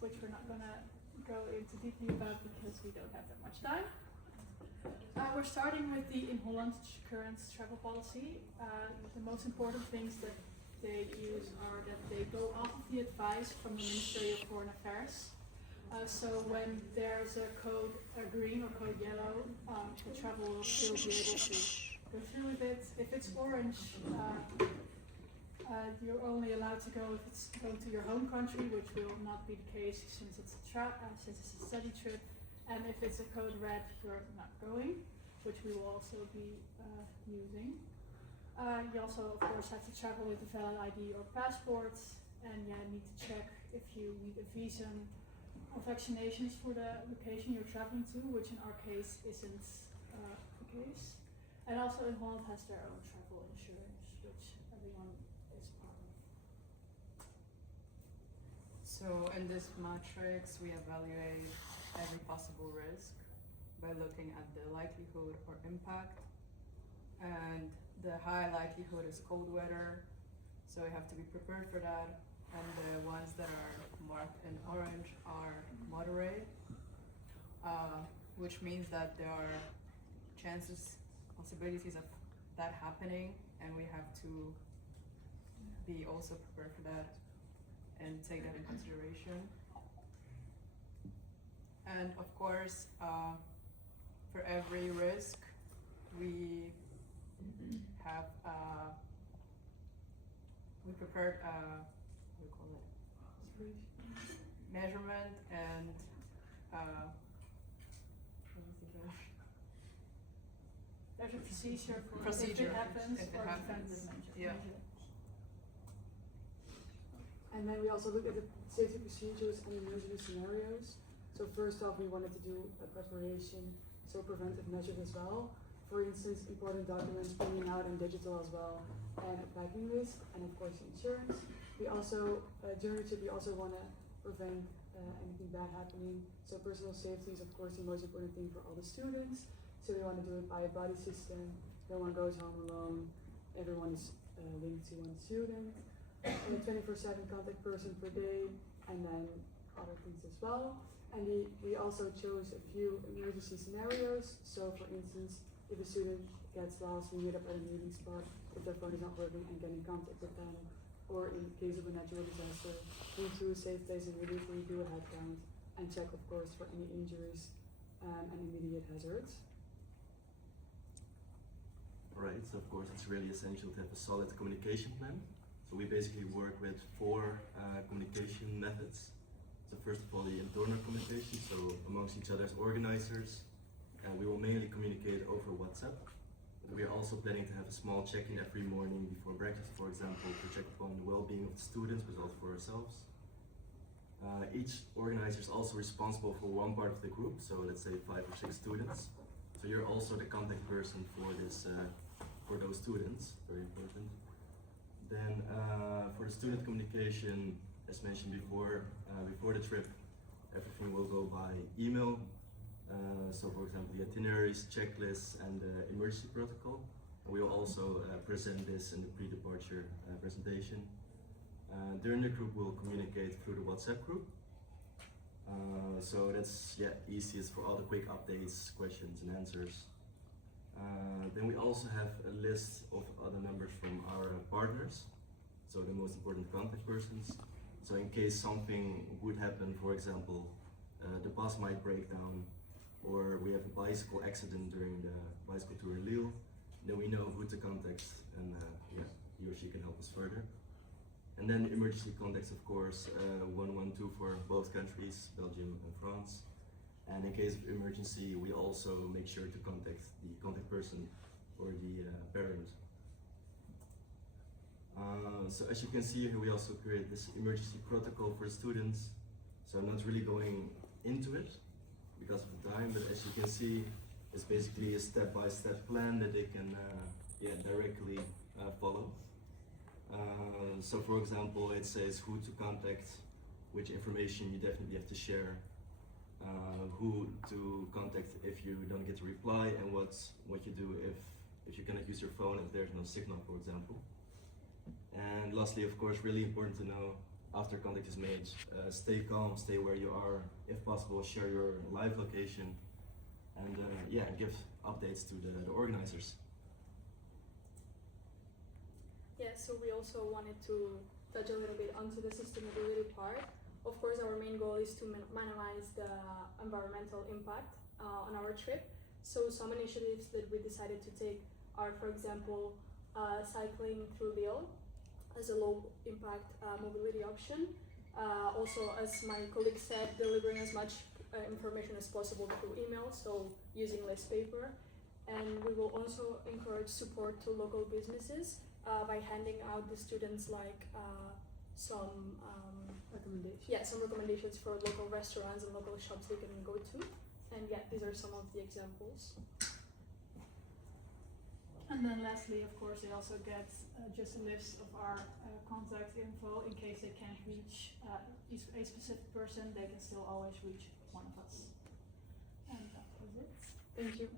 which we're not going to go into deeply about because we don't have that much time. We're starting with the In Holland current travel policy. The most important things that they use are that they go off of the advice from the Ministry of Foreign Affairs. So when there's a code green or code yellow, the travel will still be able to go through with it. If it's orange, you're only allowed to go if it's going to your home country, which will not be the case since it's a study trip. And if it's a code red, you're not going, which we will also be using. You also, of course, have to travel with a valid ID or passport, and you need to check if you need a visa or vaccinations for the location you're traveling to, which in our case isn't the case. And also in Holland has their own travel insurance, which everyone is part of. So in this matrix, we evaluate every possible risk by looking at the likelihood or impact, and the high likelihood is cold weather, so we have to be prepared for that, and the ones that are marked in orange are moderate, which means that there are possibilities of that happening, and we have to be also prepared for that and take that in consideration. And of course, for every risk, we have we prepared what do you call it? Measurement and There's a procedure for Procedure, if it happens if it or happens, defensive yeah. measure. And then we also look at the safety procedures and emergency scenarios. So first off, we wanted to do a preparation, so preventive measures as well. For instance, important documents printing out in digital as well, and a packing list, and of course insurance. We also, during the trip, we also want to prevent anything bad happening. So personal safety is of course the most important thing for all the students. So we want to do it by a buddy system. No one goes home alone. Everyone is linked to one student. A 24/7 contact person per day, and then other things as well. And we also chose a few emergency scenarios. So for instance, if a student gets lost, we meet up at a meeting spot if their phone is not working and get in contact with them. Or in case of a natural disaster, move to a safe place immediately, do a head count, and check of course for any injuries and immediate hazards. Right, so of course it's really essential to have a solid communication plan. So we basically work with 4 communication methods. So first of all, the internal communication, so amongst each other as organizers, and we will mainly communicate over WhatsApp. But we are also planning to have a small check-in every morning before breakfast, for example, to check upon the well-being of the students, but also for ourselves. Each organizer is also responsible for one part of the group, so let's say 5 or 6 students. So you're also the contact person for this, for those students, very important. Then for the student communication, as mentioned before the trip, everything will go by email. So for example, the itineraries, checklists, and the emergency protocol. And we will also present this in the pre-departure presentation. During the group, we'll communicate through the WhatsApp group. So that's easiest for all the quick updates, questions, and answers. Then we also have a list of other members from our partners, so the most important contact persons. So in case something would happen, for example, the bus might break down, or we have a bicycle accident during the bicycle tour in Lille, then we know who to contact, and he or she can help us further. And then emergency contacts, of course, 112 for both countries, Belgium and France. And in case of emergency, we also make sure to contact the contact person or the parent. So as you can see here, we also create this emergency protocol for students. So I'm not really going into it because of the time, but as you can see, it's basically a step-by-step plan that they can directly follow. So for example, it says who to contact, which information you definitely have to share, who to contact if you don't get a reply, and what you do if you cannot use your phone if there's no signal, for example. And lastly, of course, really important to know, after contact is made, stay calm, stay where you are. If possible, share your live location, and yeah, give updates to the organizers. Yeah, so we also wanted to touch a little bit onto the sustainability part. Of course, our main goal is to minimize the environmental impact on our trip. So some initiatives that we decided to take are, for example, cycling through Lille as a low impact mobility option. Also, as my colleague said, delivering as much information as possible through email, so using less paper. And we will also encourage support to local businesses by handing out the students like some recommendations for local restaurants and local shops they can go to. And yeah, these are some of the examples. And then lastly, of course, they also get just a list of our contact info in case they can't reach a specific person, they can still always reach one of us. And that was it. Thank you.